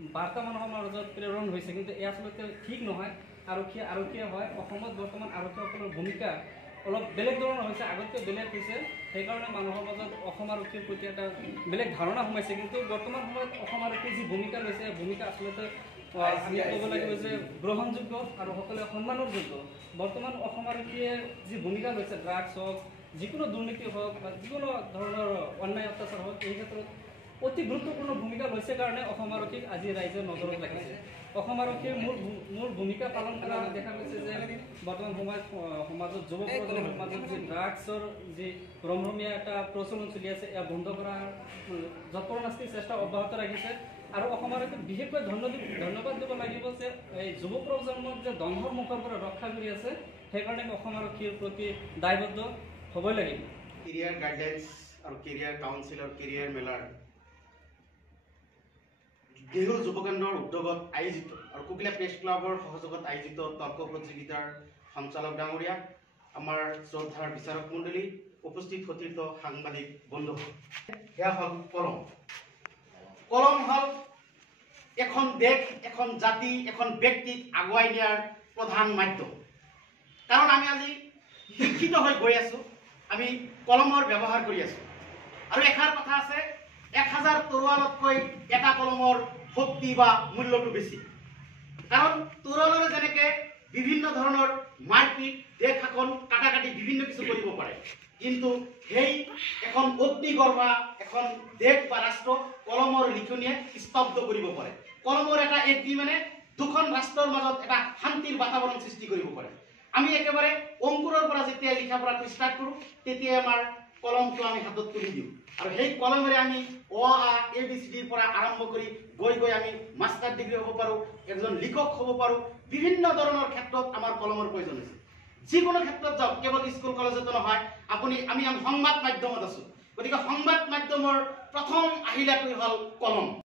বাৰ্তা মানুহৰ মাজত প্ৰেৰণ হৈছে, কিন্তু এই আচলতে ঠিক নহয়। আৰক্ষীয়ে হয় অসমত বৰ্তমান আৰক্ষীসকলৰ ভূমিকা অলপ বেলেগ ধৰণৰ হৈছে, আগতকৈ বেলেগ হৈছে। সেইকাৰণে মানুহৰ মাজত অসম আৰক্ষীৰ প্ৰতি এটা বেলেগ ধাৰণা সোমাইছে। কিন্তু বৰ্তমান সময়ত অসম আৰক্ষীয়ে যি ভূমিকা লৈছে, ভূমিকা আচলতে আমি ক'ব লাগিব যে গ্ৰহণযোগ্য আৰু সকলোৱে সন্মানৰ যোগ্য। বৰ্তমান অসম আৰক্ষীয়ে যি ভূমিকা লৈছে, ড্ৰাগছ হওক, যিকোনো দুৰ্নীতি হওক বা যিকোনো ধৰণৰ অন্যায় অত্যাচাৰ হওক, এই ক্ষেত্ৰত অতি গুৰুত্বপূৰ্ণ ভূমিকা লৈছে কাৰণে অসম আৰক্ষীক আজি ৰাইজে নজৰত ৰাখিছে। অসম আৰক্ষীৰ মূল ভূমিকা পালন কৰা দেখা গৈছে যে বৰ্তমান সমাজত যুৱ প্ৰজন্মৰ মাজত যি ড্ৰাগছৰ যি ৰমৰমীয়া এটা প্ৰচলন চলি আছে, এয়া বন্ধ কৰাৰ যৎপৰোনাস্তি চেষ্টা অব্যাহত ৰাখিছে। আৰু অসম আৰক্ষীক বিশেষকৈ ধন্যবাদ দিব লাগিব যে এই যুৱ প্ৰজন্মক যে দংগৰ মুখৰ পৰা ৰক্ষা কৰি আছে, সেইকাৰণে অসম আৰক্ষীৰ প্ৰতি দায়বদ্ধ হ'বই লাগিব। কেৰিয়াৰ গাইডলাইন্স আৰু কেৰিয়াৰ কাউন্সিল আৰু কেৰিয়াৰ মেলাৰ দেহুৰ যুৱ কেন্দ্ৰৰ উদ্যোগত আয়োজিত আৰু ককিলা প্ৰেছ ক্লাবৰ সহযোগত আয়োজিত তৰ্ক প্ৰতিযোগিতাৰ সঞ্চালক ডাঙৰীয়া, আমাৰ শ্ৰদ্ধাৰ বিচাৰক মণ্ডলী, উপস্থিত সতীৰ্থ সাংবাদিক বন্ধু, সেয়া হ'ল কলম। কলম হ'ল এখন দেশ, এখন জাতি, এখন ব্যক্তিক আগুৱাই নিয়াৰ প্ৰধান মাধ্যম। কাৰণ আমি আজি শিক্ষিত হৈ গৈ আছো, আমি কলমৰ ব্যৱহাৰ কৰি আছো। আৰু এষাৰ কথা আছে, 1000 তৰোৱালতকৈ এটা কলমৰ শক্তি বা মূল্যটো বেছি। কাৰণ তৰোৱালেৰে যেনেকে বিভিন্ন ধৰণৰ মাৰপিট, দেশ শাসন, কাটাকাটি বিভিন্ন কিছু কৰিব পাৰে, কিন্তু সেই এখন অগ্নিগৰ্ভা এখন দেশ বা ৰাষ্ট্ৰ কলমৰ লিখনিয়ে স্তব্ধ কৰিব পাৰে। কলমৰ এটা মানে দুখন ৰাষ্ট্ৰৰ মাজত এটা শান্তিৰ বাতাবৰণ সৃষ্টি কৰিব পাৰে। আমি একেবাৰে অংকুৰৰ পৰা যেতিয়া লিখা পঢ়াটো ষ্টাৰ্ট কৰোঁ, তেতিয়াই আমাৰ কলমটো আমি হাতত তুলি দিওঁ। আৰু সেই কলমেৰে আমি ABCDৰ পৰা আৰম্ভ কৰি গৈ আমি মাষ্টাৰ ডিগ্ৰী হ'ব পাৰোঁ, এজন লিখক হ'ব পাৰোঁ। বিভিন্ন ধৰণৰ ক্ষেত্ৰত আমাৰ কলমৰ প্ৰয়োজন হৈছে। যিকোনো ক্ষেত্ৰত যাওক, কেৱল স্কুল কলেজতো নহয়, আমি সংবাদ মাধ্যমত আছোঁ। গতিকে সংবাদ মাধ্যমৰ প্ৰথম আহিলাটোৱেই হ'ল কলম।